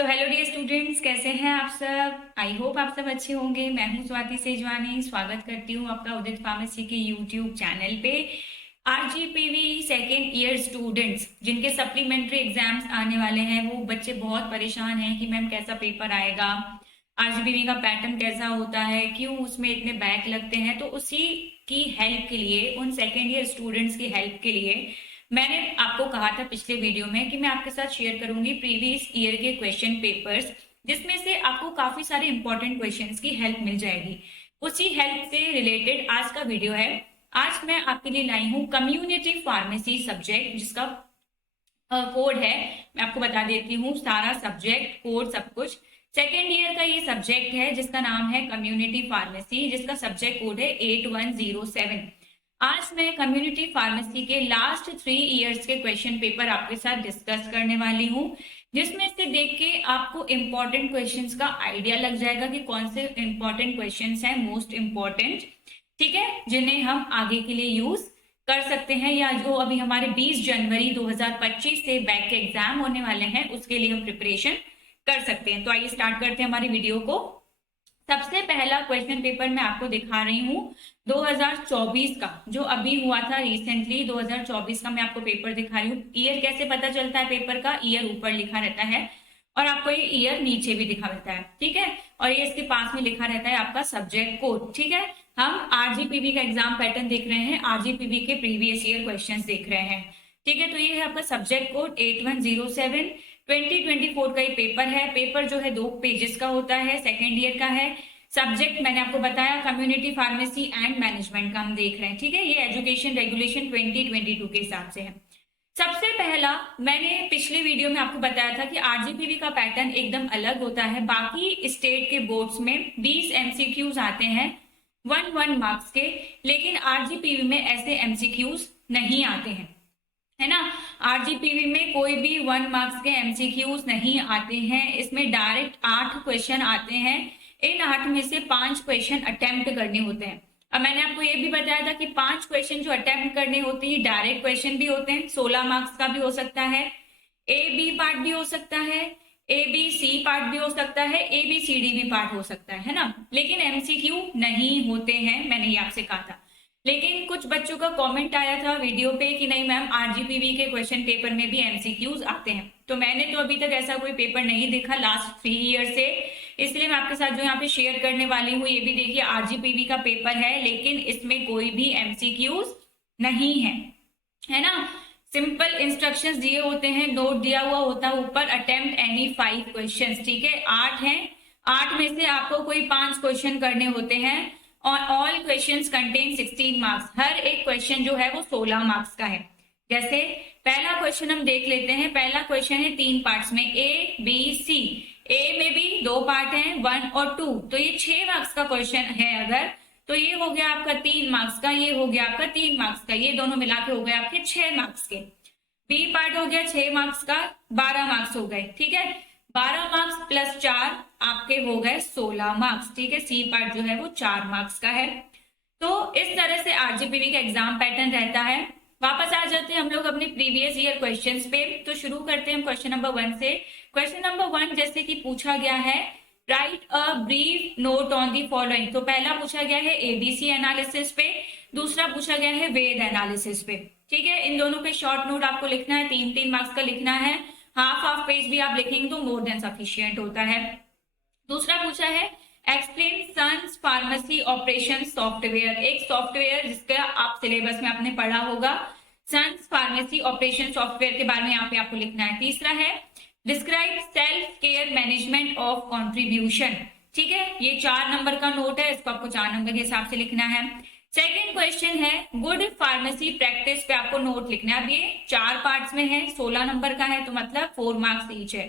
तो hello dear students, कैसे हैं आप सब। आई होप आप सब अच्छे होंगे। मैं हूं स्वाति सेजवानी, स्वागत करती हूं आपका उदित फार्मेसी के यूट्यूब चैनल पे। आरजीपीवी सेकेंड ईयर स्टूडेंट्स जिनके सप्लीमेंट्री एग्जाम्स आने वाले हैं, वो बच्चे बहुत परेशान हैं कि मैम कैसा पेपर आएगा, आरजीपीवी का पैटर्न कैसा होता है, क्यों उसमें इतने बैक लगते हैं। तो उसी की हेल्प के लिए, उन सेकेंड ईयर स्टूडेंट्स की हेल्प के लिए मैंने आपको कहा था पिछले वीडियो में कि मैं आपके साथ शेयर करूंगी प्रीवियस ईयर के क्वेश्चन पेपर्स, जिसमें से आपको काफी सारे इंपॉर्टेंट क्वेश्चंस की हेल्प मिल जाएगी। उसी हेल्प से रिलेटेड आज का वीडियो है। आज मैं आपके लिए लाई हूँ कम्युनिटी फार्मेसी सब्जेक्ट, जिसका कोड है, मैं आपको बता देती हूँ सारा सब्जेक्ट कोड सब कुछ। सेकेंड ईयर का ये सब्जेक्ट है जिसका नाम है कम्युनिटी फार्मेसी, जिसका सब्जेक्ट कोड है 8107। आज मैं कम्युनिटी फार्मेसी के लास्ट 3 इयर्स के क्वेश्चन पेपर आपके साथ डिस्कस करने वाली हूँ, जिसमें से देख के आपको इम्पोर्टेंट क्वेश्चंस का आइडिया लग जाएगा कि कौन से इम्पोर्टेंट क्वेश्चंस हैं मोस्ट इम्पोर्टेंट, ठीक है, जिन्हें हम आगे के लिए यूज कर सकते हैं, या जो अभी हमारे 20 जनवरी 2025 से बैक के एग्जाम होने वाले हैं उसके लिए हम प्रिपरेशन कर सकते हैं। तो आइए स्टार्ट करते हैं हमारी वीडियो को। सबसे पहला क्वेश्चन पेपर मैं आपको दिखा रही हूँ 2024 का, जो अभी हुआ था रिसेंटली। 2024 का मैं आपको पेपर दिखा रही हूँ। ईयर कैसे पता चलता है पेपर का? ईयर ऊपर लिखा रहता है और आपको ये ईयर नीचे भी दिखा रहता है, ठीक है। और ये इसके पास में लिखा रहता है आपका सब्जेक्ट कोड, ठीक है। हम आरजीपीवी का एग्जाम पैटर्न देख रहे हैं, आरजीपीवी के प्रीवियस ईयर क्वेश्चंस देख रहे हैं, ठीक है। तो ये है आपका सब्जेक्ट कोड 8107। 2024 का ये पेपर है। पेपर जो है 2 पेजेस का होता है, सेकेंड ईयर का है। सब्जेक्ट मैंने आपको बताया कम्युनिटी फार्मेसी एंड मैनेजमेंट का हम देख रहे हैं, ठीक है। ये एजुकेशन रेगुलेशन 2022 के हिसाब से है। सबसे पहला मैंने पिछले वीडियो में आपको बताया था कि आरजीपीवी का पैटर्न एकदम अलग होता है। बाकी स्टेट के बोर्ड्स में 20 एमसीक्यूज आते हैं 1 मार्क्स के, लेकिन आरजीपीवी में ऐसे एमसीक्यूज नहीं आते हैं, है ना। आरजीपीवी में कोई भी 1 मार्क्स के एमसीक्यूज नहीं आते हैं। इसमें डायरेक्ट 8 क्वेश्चन आते हैं। इन 8 में से 5 क्वेश्चन अटेम्प्ट करने होते हैं। अब मैंने आपको ये भी बताया था कि 5 क्वेश्चन जो अटेम्प्ट करने होते हैं डायरेक्ट क्वेश्चन भी होते हैं, 16 मार्क्स का भी हो सकता है, ए बी पार्ट भी हो सकता है, ए बी सी पार्ट भी हो सकता है, ए बी सी डी भी पार्ट हो सकता है ना। लेकिन एमसीक्यू नहीं होते हैं, मैंने ये आपसे कहा था। लेकिन कुछ बच्चों का कमेंट आया था वीडियो पे कि नहीं मैम आरजीपीवी के क्वेश्चन पेपर में भी एमसीक्यूज आते हैं। तो मैंने तो अभी तक ऐसा कोई पेपर नहीं देखा लास्ट 3 ईयर से, इसलिए मैं आपके साथ जो यहाँ पे शेयर करने वाली हूँ। ये भी देखिए आरजीपीवी का पेपर है, लेकिन इसमें कोई भी एमसीक्यूज नहीं है ना। सिंपल इंस्ट्रक्शंस दिए होते हैं, नोट दिया हुआ होता है ऊपर, अटेम्प्ट एनी 5 क्वेश्चंस, ठीक है। 8 हैं, 8 में से आपको कोई 5 क्वेश्चन करने होते हैं और ऑल क्वेश्चंस कंटेन 16 मार्क्स। हर एक क्वेश्चन जो है वो 16 मार्क्स का है। जैसे पहला क्वेश्चन हम देख लेते हैं। पहला क्वेश्चन है 3 पार्ट्स में, ए बी सी। ए में भी 2 पार्ट हैं, 1 और 2, तो ये 6 मार्क्स का क्वेश्चन है अगर, तो ये हो गया आपका 3 मार्क्स का, ये हो गया आपका 3 मार्क्स का, ये दोनों मिला के हो गए आपके 6 मार्क्स के। बी पार्ट हो गया 6 मार्क्स का, 12 मार्क्स हो गए, ठीक है। 12 मार्क्स प्लस 4 आपके हो गए 16 मार्क्स, ठीक है। सी पार्ट जो है वो 4 मार्क्स का है। तो इस तरह से आरजीपीवी का एग्जाम पैटर्न रहता है। वापस आ जाते हैं हम लोग अपने प्रीवियस ईयर क्वेश्चंस पे। तो शुरू करते हैं क्वेश्चन नंबर 1 से। क्वेश्चन नंबर 1 जैसे कि पूछा गया है, right a brief note on the following. तो पहला पूछा गया है एबीसी एनालिसिस पे, दूसरा पूछा गया है वेद एनालिसिस पे, ठीक है। इन दोनों पे शॉर्ट नोट आपको लिखना है, 3-3 मार्क्स का लिखना है। हाफ पेज भी आप लिखेंगे तो मोर देन सफिशियंट होता है। दूसरा पूछा है explain sons pharmacy operation software. एक सॉफ्टवेयर जिसका आप सिलेबस में आपने पढ़ा होगा, सन्स फार्मेसी ऑपरेशन सॉफ्टवेयर के बारे में यहाँ पे आपको लिखना है। तीसरा है describe self care management of contribution, ठीक है। ये 4 नंबर का नोट है, इसको आपको 4 नंबर के हिसाब से लिखना है। सेकेंड क्वेश्चन है गुड फार्मेसी प्रैक्टिस पे आपको नोट लिखना है। अब ये 4 पार्ट्स में है, 16 नंबर का है, तो मतलब 4 मार्क्स ईच है।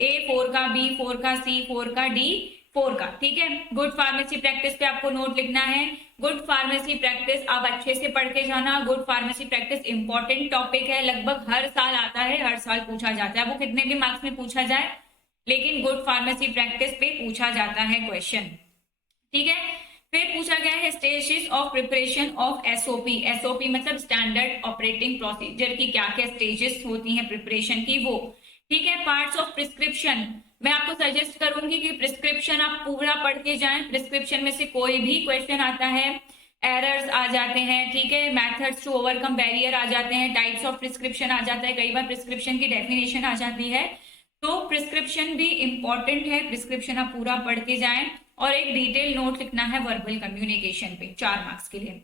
ए 4 का, बी 4 का, सी 4 का, डी 4 का, ठीक है। गुड फार्मेसी प्रैक्टिस पे आपको नोट लिखना है। गुड फार्मेसी प्रैक्टिस आप अच्छे से पढ़ के जाना। Good pharmacy practice important topic है, लगभग हर साल आता है, हर साल पूछा जाता है, वो कितने भी मार्क्स में पूछा जाए, लेकिन गुड फार्मेसी प्रैक्टिस पे पूछा जाता है क्वेश्चन, ठीक है। फिर पूछा गया है stages of preparation of SOP. SOP मतलब स्टैंडर्ड ऑपरेटिंग प्रोसीजर की क्या क्या स्टेजेस होती हैं प्रिपरेशन की, वो, ठीक है। पार्ट्स ऑफ प्रिस्क्रिप्शन, मैं आपको सजेस्ट करूंगी कि प्रिस्क्रिप्शन आप पूरा पढ़ के जाएं। प्रिस्क्रिप्शन में से कोई भी क्वेश्चन आता है, एरर्स आ जाते हैं, ठीक है, मेथड्स टू ओवरकम बैरियर आ जाते हैं, टाइप्स ऑफ प्रिस्क्रिप्शन आ जाता है, कई बार प्रिस्क्रिप्शन की डेफिनेशन आ जाती है। तो प्रिस्क्रिप्शन भी इंपॉर्टेंट है, प्रिस्क्रिप्शन आप पूरा पढ़ के जाएं। और एक डिटेल नोट लिखना है वर्बल कम्युनिकेशन पे 4 मार्क्स के लिए।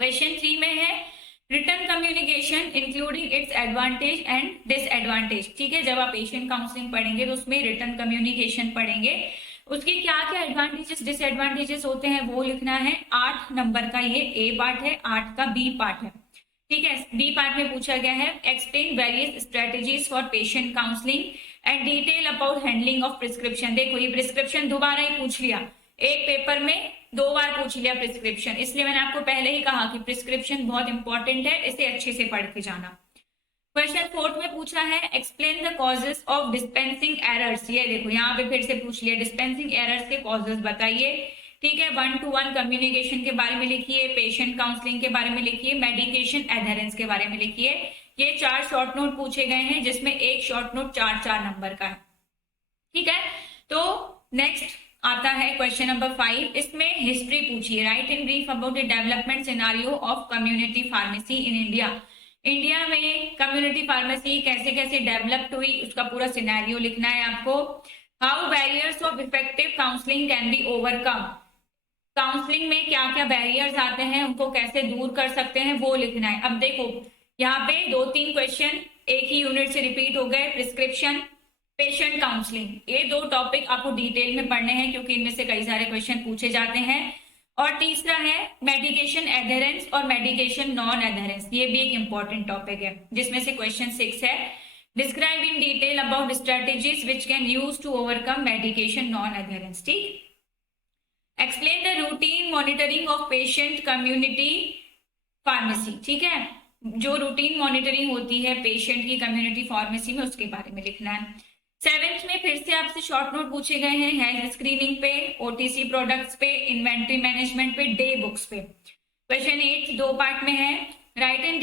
क्वेश्चन 3 में है return communication including it's advantage and disadvantage. ठीक है, जब आप पेशेंट काउंसलिंग पढ़ेंगे तो उसमें रिटर्न कम्युनिकेशन पढ़ेंगे, उसके क्या क्या एडवांटेजेस डिसएडवांटेजेस होते हैं वो लिखना है। 8 नंबर का ये ए पार्ट है, 8 का बी पार्ट है। ठीक है, बी पार्ट में पूछा गया है explain various strategies for patient counselling and detail about handling of prescription. देखो ये प्रिस्क्रिप्शन दोबारा ही पूछ लिया, एक पेपर में 2 बार पूछ लिया प्रिस्क्रिप्शन, इसलिए मैंने आपको पहले ही कहा कि प्रिस्क्रिप्शन बहुत इंपॉर्टेंट है, इसे अच्छे से पढ़ के जाना। क्वेश्चन 4 में पूछा है explain the causes of dispensing errors. ये देखो यहाँ पे फिर से पूछ लिया डिस्पेंसिंग एरर्स के कॉजेस बताइए। ठीक है, 1-to-1 कम्युनिकेशन के बारे में लिखिए, पेशेंट काउंसलिंग के बारे में लिखिए, मेडिकेशन एडहेरेंस के बारे में लिखिए। ये 4 शॉर्ट नोट पूछे गए हैं, जिसमें एक शॉर्ट नोट 4-4 नंबर का है। ठीक है, तो नेक्स्ट आता है क्वेश्चन नंबर 5। इसमें हिस्ट्री पूछिए, right in brief about the development scenario of community pharmacy in India. India में कम्युनिटी फार्मेसी कैसे कैसे डेवलप्ड हुई, उसका पूरा सिनेरियो लिखना है आपको। How barriers of effective counselling can be overcome, counselling में क्या क्या बैरियर्स आते हैं उनको कैसे दूर कर सकते हैं वो लिखना है। अब देखो यहाँ पे 2-3 क्वेश्चन एक ही यूनिट से रिपीट हो गए, प्रिस्क्रिप्शन, पेशेंट काउंसलिंग, ये 2 टॉपिक आपको डिटेल में पढ़ने हैं क्योंकि इनमें से कई सारे क्वेश्चन पूछे जाते हैं। और तीसरा है मेडिकेशन एडहेरेंस और मेडिकेशन नॉन एडहेरेंस, ये भी एक इंपॉर्टेंट टॉपिक है, जिसमें से क्वेश्चन 6 है describe in detail about strategies which can use to overcome medication non adherence. ठीक, explain the routine monitoring of patient community pharmacy. ठीक है, जो रूटीन मॉनिटरिंग होती है पेशेंट की कम्युनिटी फार्मेसी में उसके बारे में लिखना है। 7th में फिर से आपसे शॉर्ट नोट पूछे गए हैं हेल्थ स्क्रीनिंग पे, ओटीसी प्रोडक्ट्स पे, इन्वेंट्री मैनेजमेंट पे, डे बुक्स पे। क्वेश्चन 8 2 पार्ट में है right in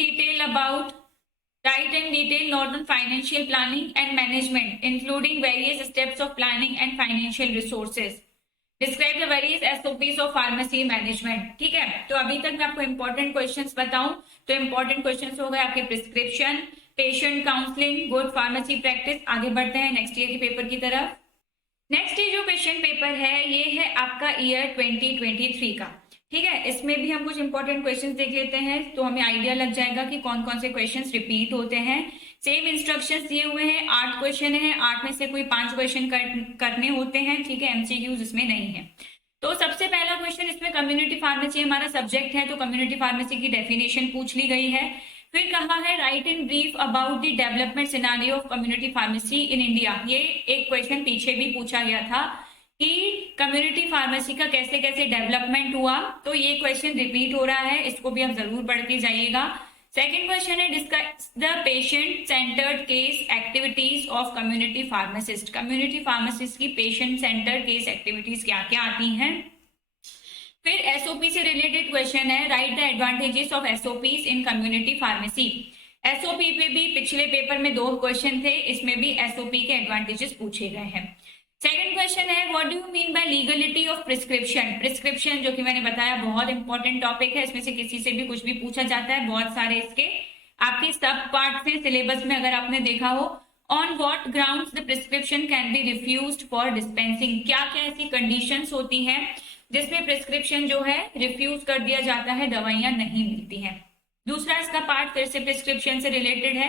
detail note on financial planning and management including various steps of planning and financial resources. Describe the various SOPs of pharmacy management. ठीक है, तो अभी तक मैं आपको इंपॉर्टेंट क्वेश्चंस बताऊं तो इंपॉर्टेंट क्वेश्चंस हो गए आपके prescription, patient counselling, good pharmacy practice. आगे बढ़ते हैं नेक्स्ट ईयर के पेपर की तरफ। नेक्स्ट ये जो क्वेश्चन पेपर है ये है आपका ईयर 2023 का। ठीक है, इसमें भी हम कुछ इंपॉर्टेंट क्वेश्चंस देख लेते हैं तो हमें आइडिया लग जाएगा कि कौन कौन से क्वेश्चंस रिपीट होते हैं। सेम इंस्ट्रक्शंस दिए हुए हैं, 8 क्वेश्चन है, 8 में से कोई 5 क्वेश्चन करने होते हैं। ठीक है, एमसीक्यूज इसमें नहीं है। तो सबसे पहला क्वेश्चन इसमें कम्युनिटी फार्मेसी हमारा सब्जेक्ट है तो कम्युनिटी फार्मेसी की डेफिनेशन पूछ ली गई है। फिर कहा है right in brief about the development scenario of community pharmacy in India. ये एक क्वेश्चन पीछे भी पूछा गया था कि कम्युनिटी फार्मेसी का कैसे कैसे डेवलपमेंट हुआ, तो ये क्वेश्चन रिपीट हो रहा है, इसको भी आप जरूर पढ़ के जाइएगा। सेकेंड क्वेश्चन है discuss the patient centred case activities of community pharmacist. Community pharmacist की पेशेंट सेंटर्ड केस एक्टिविटीज क्या क्या आती हैं। फिर एसओपी से रिलेटेड क्वेश्चन है right the advantages of SOPs in community pharmacy. SOP पे भी पिछले पेपर में 2 क्वेश्चन थे, इसमें भी एसओपी के एडवांटेजेस पूछे गए हैं। सेकंड क्वेश्चन है what do you mean by legality of prescription. Prescription जो कि मैंने बताया बहुत इंपॉर्टेंट टॉपिक है, इसमें से किसी से भी कुछ भी पूछा जाता है, बहुत सारे इसके आपके सब पार्ट से सिलेबस में अगर आपने देखा हो। On what grounds the prescription can be refused for dispensing. क्या क्या ऐसी कंडीशंस होती हैं जिसमें प्रिस्क्रिप्शन जो है रिफ्यूज कर दिया जाता है, दवाइयां नहीं मिलती हैं। दूसरा इसका पार्ट फिर से प्रिस्क्रिप्शन से रिलेटेड है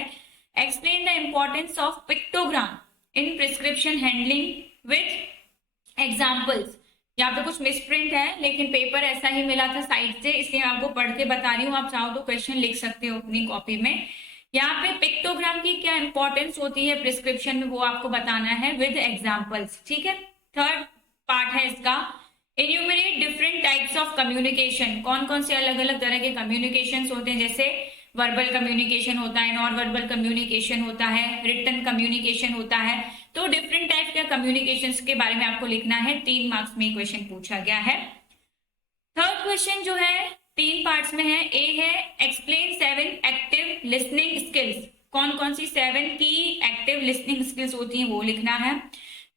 explain the importance of pictogram in prescription handling with examples. यहाँ पे कुछ मिसप्रिंट है लेकिन पेपर ऐसा ही मिला था साइड से, इसलिए मैं आपको पढ़ के बता रही हूँ, आप चाहो तो क्वेश्चन लिख सकते हो अपनी कॉपी में। यहाँ पे पिक्टोग्राम की क्या इंपॉर्टेंस होती है प्रिस्क्रिप्शन में वो आपको बताना है विद एग्जाम्पल्स। ठीक है, थर्ड पार्ट है इसका enumerate different types of communication. कौन कौन से अलग अलग तरह के कम्युनिकेशन होते हैं, जैसे वर्बल कम्युनिकेशन होता है, नॉन वर्बल कम्युनिकेशन होता है, रिटन कम्युनिकेशन होता है। तो डिफरेंट टाइप के कम्युनिकेशन के बारे में आपको लिखना है, 3 मार्क्स में क्वेश्चन पूछा गया है। थर्ड क्वेश्चन जो है 3 पार्ट्स में है। ए है एक्सप्लेन 7 एक्टिव लिसनिंग स्किल्स। कौन कौन सी 7 की एक्टिव लिसनिंग स्किल्स होती हैं वो लिखना है।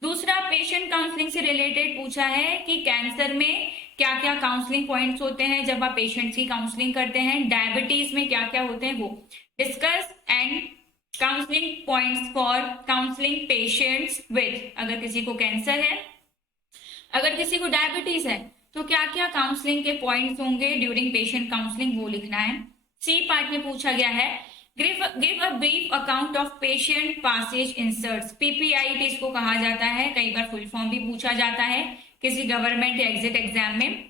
दूसरा, पेशेंट काउंसलिंग से रिलेटेड पूछा है कि कैंसर में क्या क्या काउंसलिंग पॉइंट्स होते हैं जब आप पेशेंट्स की काउंसलिंग करते हैं, डायबिटीज में क्या क्या होते हैं वो discuss, and counselling points for counselling patients with, अगर किसी को कैंसर है, अगर किसी को डायबिटीज है तो क्या क्या काउंसलिंग के पॉइंट्स होंगे ड्यूरिंग पेशेंट काउंसलिंग वो लिखना है। सी पार्ट में पूछा गया है give a brief account of patient package inserts, PPIT इसको कहा जाता है, कई बार फुल फॉर्म भी पूछा जाता है किसी गवर्नमेंट या एग्जिट एग्जाम में।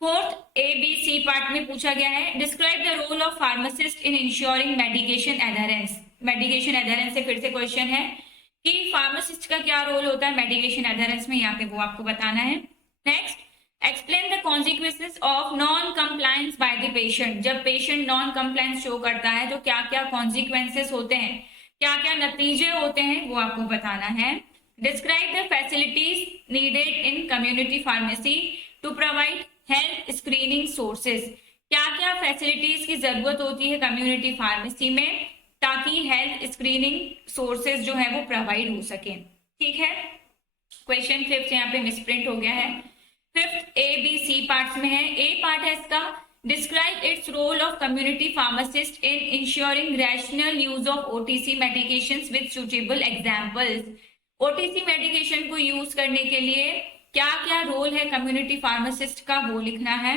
Fourth, A B C part में पूछा गया है describe the role of pharmacist in ensuring medication adherence, medication adherence से फिर से क्वेश्चन है कि फार्मासिस्ट का क्या रोल होता है मेडिकेशन एडहेरेंस में, यहाँ पे वो आपको बताना है। Next, explain the consequences of non compliance by the patient, जब पेशेंट नॉन कंप्लायंस शो करता है तो क्या क्या कॉन्सिक्वेंसेज होते हैं, क्या क्या नतीजे होते हैं वो आपको बताना है। Describe the facilities needed in community pharmacy to provide health screening sources, क्या क्या फैसिलिटीज की जरूरत होती है कम्युनिटी फार्मेसी में ताकि हेल्थ स्क्रीनिंग सोर्सेज जो है वो प्रोवाइड हो सके। ठीक है, क्वेश्चन फिफ्थ यहाँ पे मिसप्रिंट हो गया है। Fifth A B C parts में है। ए पार्ट है इसका describe its role of community pharmacist in ensuring rational use of OTC medications with suitable examples, OTC medication को यूज करने के लिए क्या क्या रोल है कम्युनिटी फार्मासिस्ट का वो लिखना है।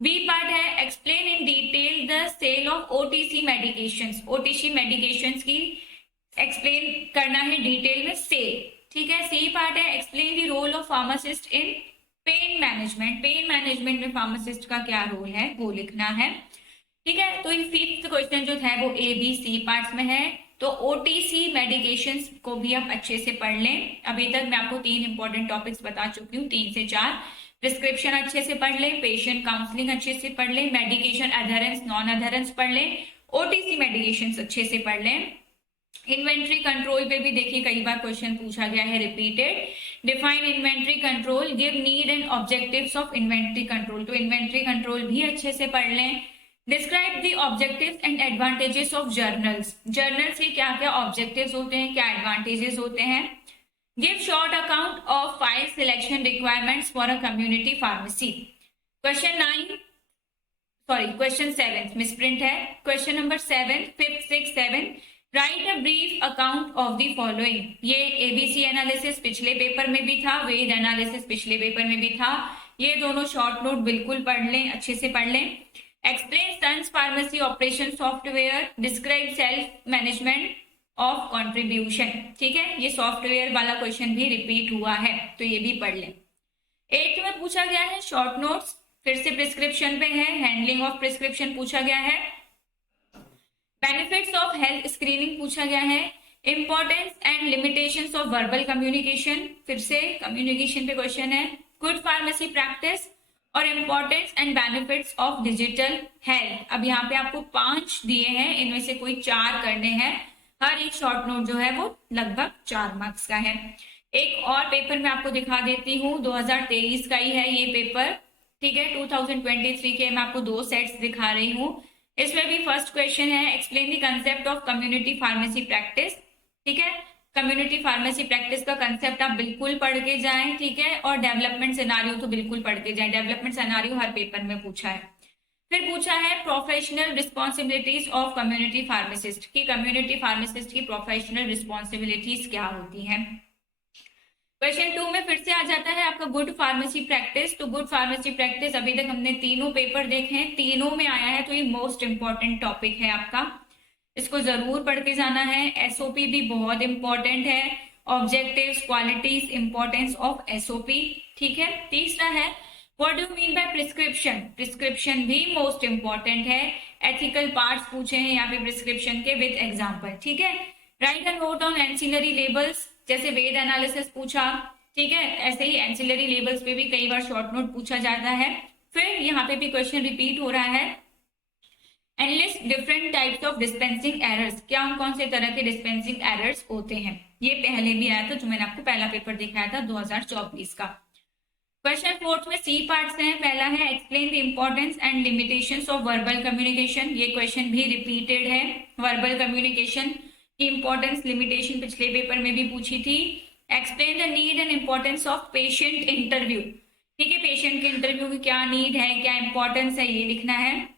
बी पार्ट है explain in detail the sale of OTC medications, OTC medications की एक्सप्लेन करना है डिटेल में सेल। ठीक है, सी पार्ट है explain the role of pharmacist in pain management, pain management में फार्मासिस्ट का क्या रोल है वो लिखना है। ठीक है, तो ये फिफ्थ क्वेश्चन जो था वो ए बी सी पार्ट्स में है। तो ओटीसी मेडिकेशंस को भी आप अच्छे से पढ़ लें। अभी तक मैं आपको 3 इंपॉर्टेंट टॉपिक्स बता चुकी हूँ, 3 से 4। प्रिस्क्रिप्शन अच्छे से पढ़ लें, पेशेंट काउंसलिंग अच्छे से पढ़ लें, मेडिकेशन अधेरेंस नॉन अधेरेंस पढ़ लें, ओटीसी मेडिकेशंस अच्छे से पढ़ लें। इन्वेंट्री कंट्रोल पे भी देखिए कई बार क्वेश्चन पूछा गया है repeated. Define inventory control, give need and objectives of inventory control, तो इन्वेंट्री कंट्रोल भी अच्छे से पढ़ लें। Describe the objectives and advantages of journals, journals के क्या क्या ऑब्जेक्टिव्स होते हैं, क्या एडवांटेजेस होते हैं। Give short account of file selection requirements for a community pharmacy. Question 7 misprint है। Question number 7 5th 6th 7 write a brief account of the following, ये एबीसी एनालिसिस पिछले पेपर में भी था, वेद एनालिसिस पिछले पेपर में भी था, ये दोनों शॉर्ट नोट बिल्कुल पढ़ लें, अच्छे से पढ़ लें। Explain sons pharmacy operation software, describe self management of contribution. ठीक है, ये सॉफ्टवेयर वाला क्वेश्चन भी रिपीट हुआ है तो ये भी पढ़ लें। 8 में पूछा गया है शॉर्ट नोट्स, फिर से प्रिस्क्रिप्शन पे है, हैंडलिंग ऑफ प्रिस्क्रिप्शन पूछा गया है, बेनिफिट्स ऑफ हेल्थ स्क्रीनिंग पूछा गया है, importance and limitations of verbal communication, फिर से कम्युनिकेशन पे क्वेश्चन है, गुड फार्मेसी प्रैक्टिस और importance and benefits of digital health. अब यहाँ पे आपको 5 दिए हैं, इनमें से कोई 4 करने हैं, हर एक शॉर्ट नोट जो है वो लगभग 4 मार्क्स का है। एक और पेपर मैं आपको दिखा देती हूँ, 2023 का ही है ये पेपर। ठीक है, 2023 के मैं आपको 2 सेट्स दिखा रही हूँ। इसमें भी फर्स्ट क्वेश्चन है explain the concept of community pharmacy practice. ठीक है, कम्युनिटी फार्मेसी प्रैक्टिस का कंसेप्ट आप बिल्कुल पढ़ के जाएं। ठीक है, और डेवलपमेंट सिनारियो तो बिल्कुल पढ़ के जाएं, डेवलपमेंट सिनारियो हर पेपर में पूछा है। फिर पूछा है professional responsibilities of community pharmacist, की कम्युनिटी फार्मासिस्ट की प्रोफेशनल रिस्पॉन्सिबिलिटीज क्या होती हैं। क्वेश्चन 2 में फिर से आ जाता है आपका गुड फार्मेसी प्रैक्टिस। तो गुड फार्मेसी प्रैक्टिस अभी तक हमने तीनों पेपर देखे हैं, तीनों में आया है, तो ये मोस्ट इंपॉर्टेंट टॉपिक है आपका, इसको जरूर पढ़ के जाना है। एसओपी भी बहुत इंपॉर्टेंट है, objectives, qualities, importance of SOP. ठीक है, तीसरा है what do mean by prescription, prescription भी मोस्ट इंपॉर्टेंट है। एथिकल पार्ट्स पूछे हैं यहाँ पे प्रिस्क्रिप्शन के विद एग्जाम्पल। ठीक है, right a note on ancillary labels, जैसे वेद एनालिसिस पूछा। ठीक है, ऐसे ही एंसिलरी लेबल्स पे भी कई बार शॉर्ट नोट पूछा जाता है। फिर यहाँ पे भी क्वेश्चन रिपीट हो रहा है, enlist different types of dispensing errors, क्या कौन से तरह के डिस्पेंसिंग एरर्स होते हैं। ये पहले भी आया था, जो मैंने आपको पहला पेपर दिखाया था 2024 का। क्वेश्चन फोर्थ में सी पार्ट्स हैं। पहला है explain the importance and limitations of verbal communication. ये क्वेश्चन भी रिपीटेड है। वर्बल कम्युनिकेशन की इम्पोर्टेंस लिमिटेशन पिछले पेपर में भी पूछी थी। Explain the need and importance of patient interview. ठीक है, पेशेंट के इंटरव्यू की क्या नीड है, क्या इंपॉर्टेंस है, ये लिखना है।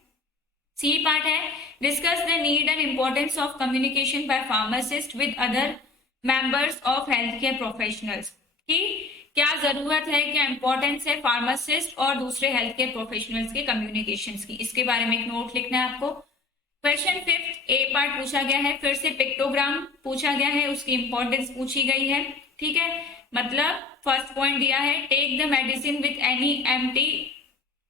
सी पार्ट है discuss the need and importance of communication bye pharmacist with other members of health care professionals. की क्या जरूरत है, क्या इंपॉर्टेंस है फार्मासिस्ट और दूसरे हेल्थ केयर प्रोफेशनल्स के कम्युनिकेशन की, इसके बारे में एक नोट लिखना है आपको। क्वेश्चन फिफ्थ ए पार्ट पूछा गया है, फिर से पिक्टोग्राम पूछा गया है, उसकी इंपॉर्टेंस पूछी गई है। ठीक है, मतलब फर्स्ट पॉइंट दिया है take the medicine with any empty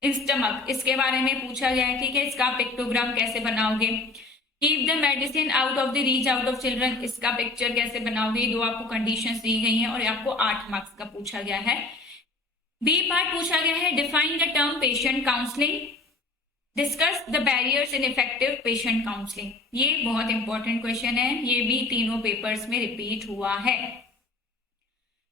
stomach, इसके बारे में पूछा गया है। ठीक है, इसका पिक्टोग्राम कैसे बनाओगे। Keep the medicine out of the reach out of children, इसका पिक्चर कैसे बनाओगे। दो आपको कंडीशंस दी गई हैं और आपको 8 मार्क्स का पूछा गया है। बी पार्ट पूछा गया है define the term patient counselling, discuss the barriers in effective patient counselling. ये बहुत इंपॉर्टेंट क्वेश्चन है, ये भी तीनों पेपर्स में रिपीट हुआ है।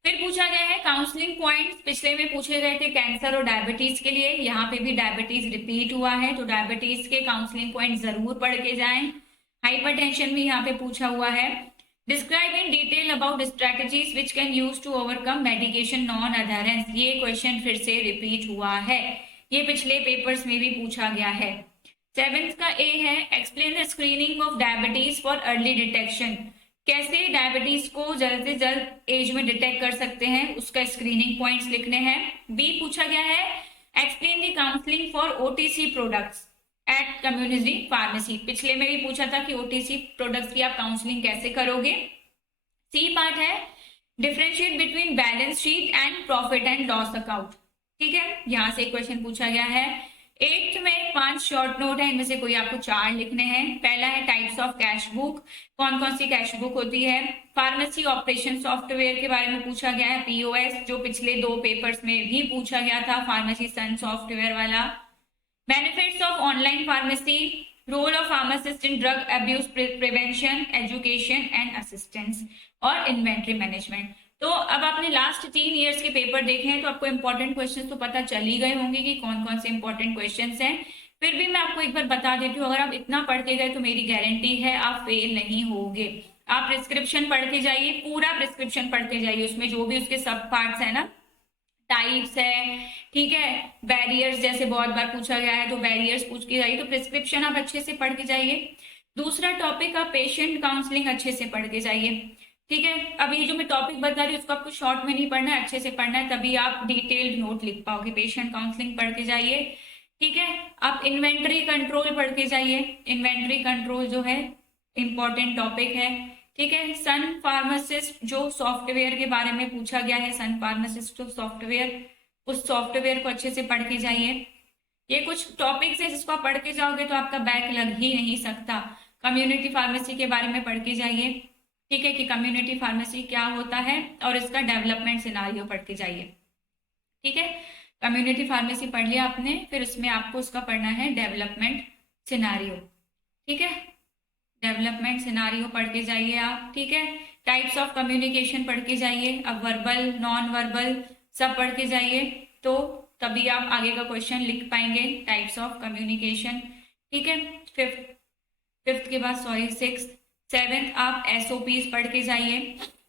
फिर पूछा गया है काउंसलिंग पॉइंट्स, पिछले में पूछे गए थे कैंसर और डायबिटीज के लिए, यहाँ पे भी डायबिटीज रिपीट हुआ है, तो डायबिटीज के काउंसलिंग पॉइंट जरूर पढ़ के जाएं। हाइपरटेंशन भी यहाँ पे पूछा हुआ है। Describe in detail about strategies which can use to overcome medication non adherence, ये क्वेश्चन फिर से रिपीट हुआ है, ये पिछले पेपर्स में भी पूछा गया है। 7th का ए है explain the screening of diabetes for early detection, कैसे डायबिटीज को जल्द से जल्द एज में डिटेक्ट कर सकते हैं, उसका स्क्रीनिंग पॉइंट्स लिखने हैं। बी पूछा गया है explain the counselling for OTC products at community pharmacy, पिछले में भी पूछा था कि ओटीसी प्रोडक्ट्स की आप काउंसलिंग कैसे करोगे। सी पार्ट है differentiate between balance sheet and profit and loss account. ठीक है, यहां से एक क्वेश्चन पूछा गया है। 8th में 5 शॉर्ट नोट है, इनमें से कोई आपको 4 लिखने हैं। पहला है टाइप्स ऑफ कैश बुक, कौन कौन सी कैश बुक होती है। फार्मेसी ऑपरेशन सॉफ्टवेयर के बारे में पूछा गया है, पीओएस, जो पिछले 2 पेपर्स में भी पूछा गया था, फार्मेसी सन सॉफ्टवेयर वाला। Benefits of online pharmacy, role of pharmacist in drug abuse prevention, education and assistance और इन्वेंट्री मैनेजमेंट। तो अब आपने लास्ट 3 इयर्स के पेपर देखे हैं, तो आपको इंपॉर्टेंट क्वेश्चंस तो पता चल ही गए होंगे कि कौन कौन से इंपॉर्टेंट क्वेश्चंस हैं। फिर भी मैं आपको एक बार बता देती हूँ, अगर आप इतना पढ़ के गए तो मेरी गारंटी है आप फेल नहीं होगे। आप प्रिस्क्रिप्शन पढ़ के जाइए, पूरा प्रिस्क्रिप्शन पढ़ के जाइए, उसमें जो भी उसके सब पार्ट्स है ना, टाइप्स है, ठीक है, बैरियर्स जैसे बहुत बार पूछा गया है तो बैरियर्स पूछ के जाइए, तो प्रिस्क्रिप्शन आप अच्छे से पढ़ के जाइए। दूसरा टॉपिक आप पेशेंट काउंसलिंग अच्छे से पढ़ के जाइए। ठीक है, अब ये जो मैं टॉपिक बता रही हूँ उसको आपको शॉर्ट में नहीं पढ़ना है, अच्छे से पढ़ना है, तभी आप डिटेल्ड नोट लिख पाओगे। पेशेंट काउंसलिंग पढ़ के जाइए। ठीक है, आप इन्वेंट्री कंट्रोल पढ़ के जाइए, इन्वेंट्री कंट्रोल जो है इंपॉर्टेंट टॉपिक है। ठीक है, सन फार्मासिस्ट जो सॉफ्टवेयर के बारे में पूछा गया है, सन फार्मासिस्ट जो सॉफ्टवेयर, उस सॉफ्टवेयर को अच्छे से पढ़ के जाइए। ये कुछ टॉपिक्स है जिसको आप पढ़ के जाओगे तो आपका बैक लग ही नहीं सकता। कम्युनिटी फार्मेसी के बारे में पढ़ के जाइए। ठीक है, कि कम्युनिटी फार्मेसी क्या होता है और इसका डेवलपमेंट सिनारियो पढ़ के जाइए। ठीक है, कम्युनिटी फार्मेसी पढ़ लिया आपने, फिर उसमें आपको उसका पढ़ना है डेवलपमेंट सिनारियो। ठीक है, डेवलपमेंट सिनारियो पढ़ के जाइए आप। ठीक है, टाइप्स ऑफ कम्युनिकेशन पढ़ के जाइए, अब वर्बल नॉन वर्बल सब पढ़ के जाइए, तो तभी आप आगे का क्वेश्चन लिख पाएंगे। Types of communication. ठीक है, फिफ्थ के बाद सॉरी 6th 7th आप एसओपीज पढ़ के जाइए।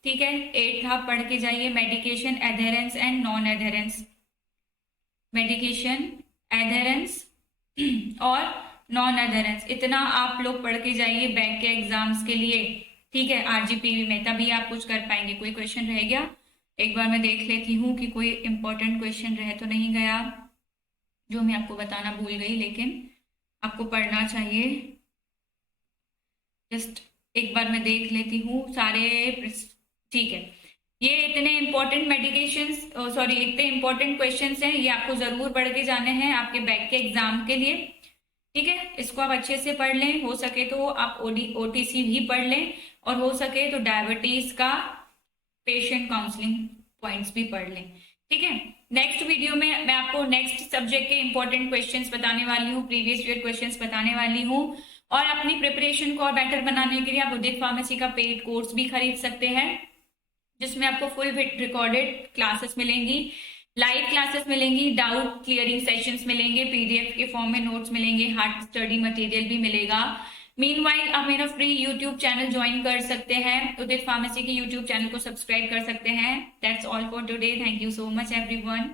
ठीक है, 8th आप पढ़ के जाइए medication adherence and non adherence, medication adherence और नॉन एडहेरेंस, इतना आप लोग पढ़ के जाइए बैंक के एग्जाम्स के लिए। ठीक है, आरजीपीवी में, तभी आप कुछ कर पाएंगे। कोई क्वेश्चन रह गया, एक बार मैं देख लेती हूँ कि कोई इंपॉर्टेंट क्वेश्चन रह तो नहीं गया जो मैं आपको बताना भूल गई, लेकिन आपको पढ़ना चाहिए। जस्ट एक बार मैं देख लेती हूँ सारे। ठीक है, ये इतने इंपॉर्टेंट मेडिकेशंस सॉरी इतने इंपॉर्टेंट क्वेश्चंस हैं, ये आपको जरूर पढ़ के जाने हैं आपके बैक के एग्जाम के लिए। ठीक है, इसको आप अच्छे से पढ़ लें, हो सके तो आप ओटीसी भी पढ़ लें, और हो सके तो डायबिटीज का पेशेंट काउंसलिंग पॉइंट्स भी पढ़ लें। ठीक है, नेक्स्ट वीडियो में मैं आपको नेक्स्ट सब्जेक्ट के इंपॉर्टेंट क्वेश्चंस बताने वाली हूँ, प्रीवियस ईयर क्वेश्चंस बताने वाली हूँ, और अपनी प्रिपरेशन को और बेटर बनाने के लिए आप उदित फार्मेसी का पेड कोर्स भी खरीद सकते हैं, जिसमें आपको फुल रिकॉर्डेड क्लासेस मिलेंगी, लाइव क्लासेस मिलेंगी, डाउट क्लियरिंग सेशंस मिलेंगे, पीडीएफ के फॉर्म में नोट्स मिलेंगे, हार्ड स्टडी मटेरियल भी मिलेगा। मीनवाइल आप मेरा फ्री यूट्यूब चैनल ज्वाइन कर सकते हैं, उदित फार्मेसी के यूट्यूब चैनल को सब्सक्राइब कर सकते हैं। That's all for today. Thank you so much everyone.